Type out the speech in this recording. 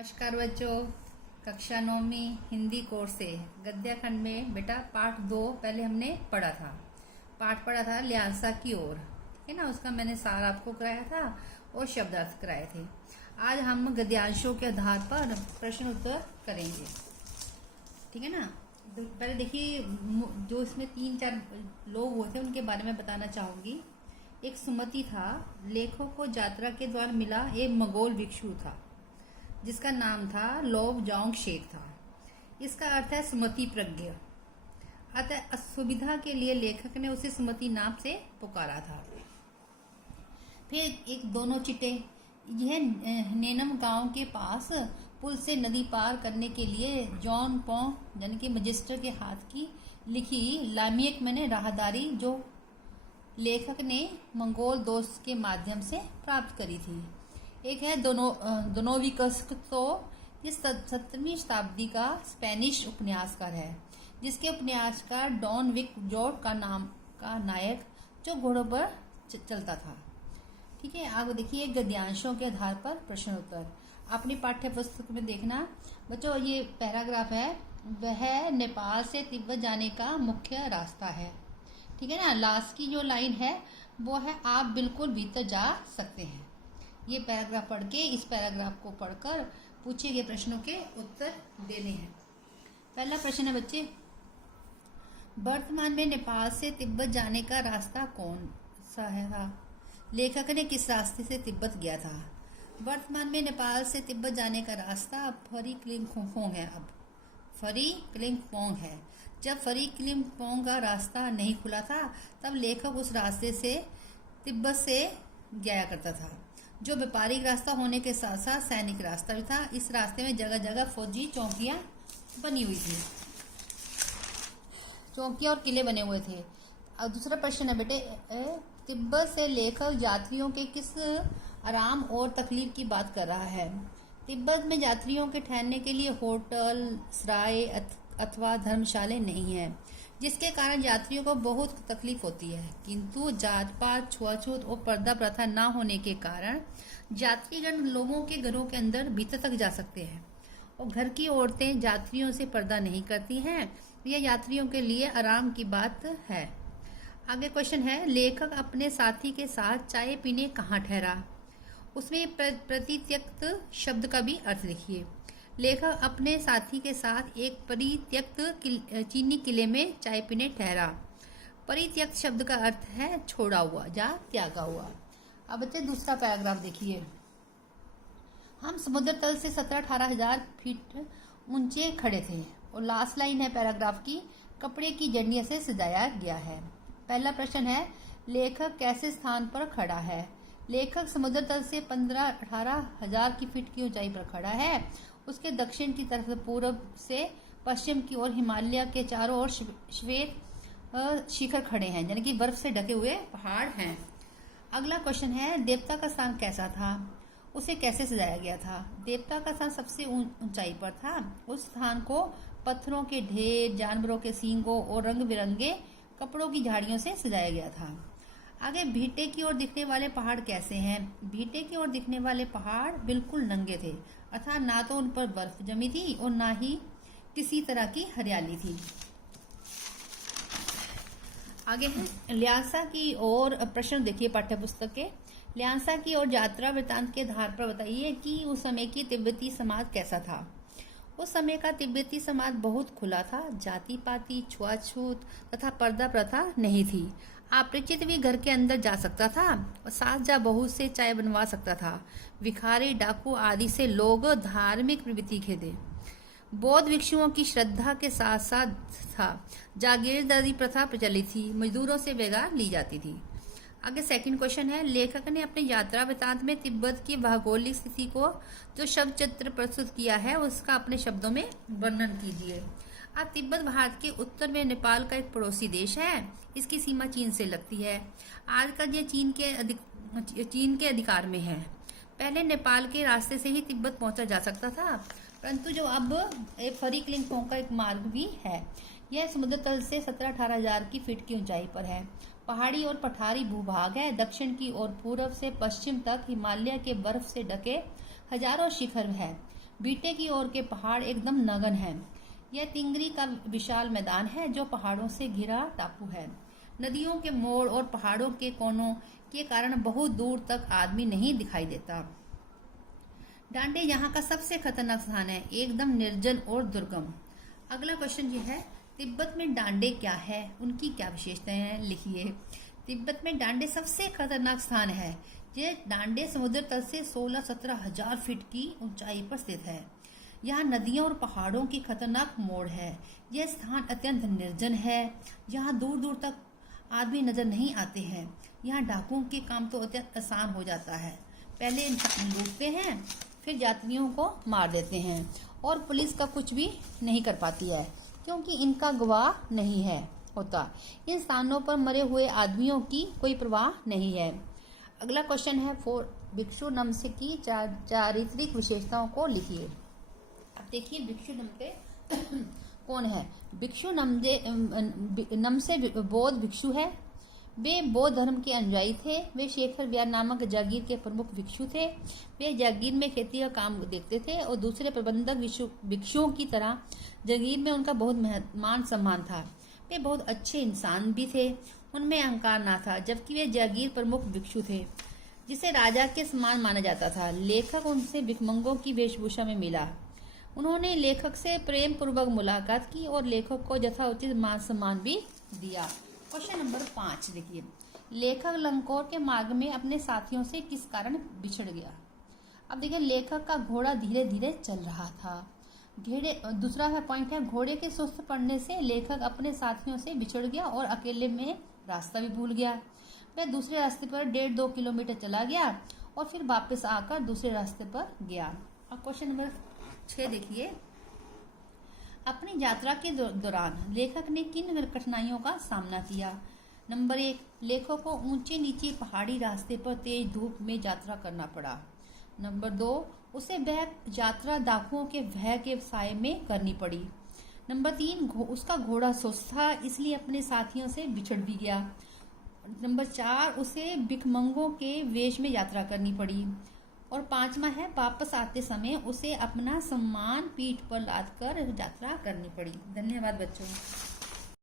नमस्कार बच्चों। कक्षा 9वीं हिंदी कोर्स से गद्य खंड में बेटा पाठ 2 पहले हमने पढ़ा था। पाठ पढ़ा था ल्यांसा की ओर, ठीक है ना। उसका मैंने सार आपको कराया था और शब्दार्थ कराए थे। आज हम गद्यांशों के आधार पर प्रश्न उत्तर करेंगे, ठीक है ना। तो पहले देखिए, जो इसमें 3-4 लोग हुए थे उनके बारे में बताना चाहूंगी। एक सुमति था। लेखक को यात्रा के द्वारा मिला एक मंगोल भिक्षु था जिसका नाम था लोब जोंग शेख था। इसका अर्थ है सुमति प्रज्ञ। अतः असुविधा के लिए लेखक ने उसे सुमति नाम से पुकारा था। फिर एक दोनों चिटे, यह नेनम गांव के पास पुल से नदी पार करने के लिए जॉन पोंग यानी कि मजिस्टर के हाथ की लिखी लामियक मैंने राहदारी जो लेखक ने मंगोल दोस्त के माध्यम से प्राप्त करी थी। एक है दोनोविकस्को, ये 17वीं शताब्दी का स्पेनिश उपन्यासकार है जिसके उपन्यासकार डॉन विक जोर्ड का नाम का नायक जो घोड़ों पर चलता था। ठीक है, आगे देखिए गद्यांशों के आधार पर प्रश्न उत्तर अपनी पाठ्य पुस्तक में देखना बच्चों। ये पैराग्राफ है, वह नेपाल से तिब्बत जाने का मुख्य रास्ता है। ठीक है ना। लास्ट की जो लाइन है वो है आप बिल्कुल भीतर जा सकते हैं। ये पैराग्राफ पढ़ के इस पैराग्राफ को पढ़कर पूछे गए प्रश्नों के उत्तर देने हैं। पहला प्रश्न है बच्चे, वर्तमान में नेपाल से तिब्बत जाने का रास्ता कौन सा है था? लेखक ने किस रास्ते से तिब्बत गया था? वर्तमान में नेपाल से तिब्बत जाने का रास्ता फरी क्लिंगफोंग है। अब फरी क्लिंगफोंग है। जब फरी क्लिंगफोंग का रास्ता नहीं खुला था तब लेखक उस रास्ते से तिब्बत से गया करता था, जो व्यापारिक रास्ता होने के साथ साथ सैनिक रास्ता भी था। इस रास्ते में जगह जगह फौजी चौकियां बनी हुई थी, चौकियां और किले बने हुए थे। अब दूसरा प्रश्न है बेटे, तिब्बत से लेखक यात्रियों के किस आराम और तकलीफ की बात कर रहा है? तिब्बत में यात्रियों के ठहरने के लिए होटल, सराय अथवा धर्मशाले नहीं है, जिसके कारण यात्रियों को बहुत तकलीफ होती है। किंतु जात पात, छुआछूत और पर्दा प्रथा न होने के कारण यात्रीगण लोगों के घरों के अंदर भीतर तक जा सकते हैं और घर की औरतें यात्रियों से पर्दा नहीं करती हैं। यह यात्रियों के लिए आराम की बात है। आगे क्वेश्चन है, लेखक अपने साथी के साथ चाय पीने कहाँ ठहरा? उसमें प्रतित्यक्त शब्द का भी अर्थ लिखिए। लेखक अपने साथी के साथ एक परित्यक्त चीनी किले में चाय पीने ठहरा। परित्यक्त शब्द का अर्थ है छोड़ा हुआ या त्यागा हुआ। अब बच्चे दूसरा पैराग्राफ देखिए। हम समुद्र तल से 17-18 हजार फीट ऊंचे खड़े थे। और लास्ट लाइन है पैराग्राफ की, कपड़े की जंडिया से सजाया गया है। पहला प्रश्न है, लेखक कैसे स्थान पर खड़ा है? लेखक समुद्र तल से 15-18 हजार की फीट की ऊंचाई पर खड़ा है। उसके दक्षिण की तरफ पूर्व से पश्चिम की ओर हिमालय के चारों ओर श्वेत शिखर खड़े हैं, यानी कि बर्फ से ढके हुए पहाड़ हैं। अगला क्वेश्चन है, देवता का स्थान कैसा था? उसे कैसे सजाया गया था? देवता का स्थान सबसे ऊंचाई पर था। उस स्थान को पत्थरों के ढेर, जानवरों के सींगों और रंग बिरंगे कपड़ों की झाड़ियों से सजाया गया था। आगे भीटे की ओर दिखने वाले पहाड़ कैसे हैं? भीटे की ओर दिखने वाले पहाड़ बिल्कुल नंगे थे, अर्थात ना तो उन पर बर्फ जमी थी और ना ही किसी तरह की हरियाली थी। आगे है ल्यांसा की ओर प्रश्न देखिए पाठ्य पुस्तक के। ल्यांसा की ओर यात्रा वृतांत के आधार पर बताइए कि उस समय की तिब्बती समाज कैसा था? उस समय का तिब्बती समाज बहुत खुला था। जाति पाति, छुआछूत तथा पर्दा प्रथा नहीं थी। अपरिचित भी घर के अंदर जा सकता था और सास या बहू से चाय बनवा सकता था। भिखारी, डाकू आदि से लोग धार्मिक प्रवृत्ति के थे। बौद्ध भिक्षुओं की श्रद्धा के साथ साथ था। जागीरदारी प्रथा प्रचलित थी। मजदूरों से बेगार ली जाती थी। आगे सेकंड क्वेश्चन है, लेखक ने अपने यात्रा वृतांत में तिब्बत की भौगोलिक स्थिति को जो शब्द चित्र प्रस्तुत किया है उसका अपने शब्दों में वर्णन कीजिए। अब तिब्बत भारत के उत्तर में नेपाल का एक पड़ोसी देश है। इसकी सीमा चीन से लगती है। आजकल ये चीन के अधिकार में है। पहले नेपाल के रास्ते से ही तिब्बत पहुंचा जा सकता था, परंतु जो अब फरी क्लिंगफोंग का एक मार्ग भी है। यह समुद्र तल से 17-18 हजार की फीट की ऊंचाई पर है। पहाड़ी और पठारी भूभाग है। दक्षिण की ओर पूर्व से पश्चिम तक हिमालय के बर्फ से ढके हजारों शिखर है। बीटे की ओर के पहाड़ एकदम नगन है। यह तिंगरी का विशाल मैदान है जो पहाड़ों से घिरा टापू है। नदियों के मोड़ और पहाड़ों के कोनों के कारण बहुत दूर तक आदमी नहीं दिखाई देता। डांडे यहाँ का सबसे खतरनाक स्थान है, एकदम निर्जन और दुर्गम। अगला क्वेश्चन ये है, तिब्बत में डांडे क्या है, उनकी क्या विशेषताएं हैं, लिखिए। तिब्बत में डांडे सबसे खतरनाक स्थान है। ये डांडे समुद्र तल से 16-17 हजार फीट की ऊंचाई पर स्थित है। यहाँ नदियों और पहाड़ों की खतरनाक मोड़ है। यह स्थान अत्यंत निर्जन है। यहाँ दूर दूर तक आदमी नजर नहीं आते हैं। यहाँ डाकुओं के काम तो अत्यंत आसान हो जाता है। पहले लूटते हैं, फिर यात्रियों को मार देते हैं और पुलिस का कुछ भी नहीं कर पाती है क्योंकि इनका गवाह नहीं है होता। इन स्थानों पर मरे हुए आदमियों की कोई परवाह नहीं है। अगला क्वेश्चन है, भिक्षु नमसे की चारित्रिक विशेषताओं को लिखिए। अब देखिए भिक्षु नमसे कौन है। भिक्षु नमसे बौद्ध भिक्षु है। वे बौद्ध धर्म के अनुयायी थे। वे शेखर व्यार नामक जागीर के प्रमुख भिक्षु थे। वे जागीर में खेती का काम देखते थे और दूसरे प्रबंधक भिक्षुओं की तरह जागीर में उनका बहुत मान सम्मान था। वे बहुत अच्छे इंसान भी थे, उनमें अहंकार ना था, जबकि वे जागीर प्रमुख भिक्षु थे जिसे राजा के समान माना जाता था। लेखक उनसे भिखमंगों की वेशभूषा में मिला। उन्होंने लेखक से प्रेम पूर्वक मुलाकात की और लेखक को यथाउचित मान सम्मान भी दिया। क्वेश्चन नंबर 5 देखिए, लेखक लंकोर के मार्ग में अपने साथियों से किस कारण बिछड़ गया। अब देखिए लेखक का घोड़ा धीरे धीरे चल रहा था। दूसरा पॉइंट है, घोड़े के सुस्त पड़ने से लेखक अपने साथियों से बिछड़ गया और अकेले में रास्ता भी भूल गया। वह दूसरे रास्ते पर 1.5-2 किलोमीटर चला गया और फिर वापस आकर दूसरे रास्ते पर गया। अब क्वेश्चन नंबर 6 देखिए, अपनी यात्रा के दौरान लेखक ने किन कठिनाइयों का सामना किया। नंबर 1, लेखक को ऊंचे नीचे पहाड़ी रास्ते पर तेज धूप में यात्रा करना पड़ा। नंबर 2, उसे वह यात्रा डाकुओं के भय के साए में करनी पड़ी। नंबर 3, उसका घोड़ा सुस्त था इसलिए अपने साथियों से बिछड़ भी गया। नंबर 4, उसे भिखमंगों के वेश में यात्रा करनी पड़ी। और 5वां है, वापस आते समय उसे अपना सम्मान पीठ पर लादकर यात्रा करनी पड़ी। धन्यवाद बच्चों।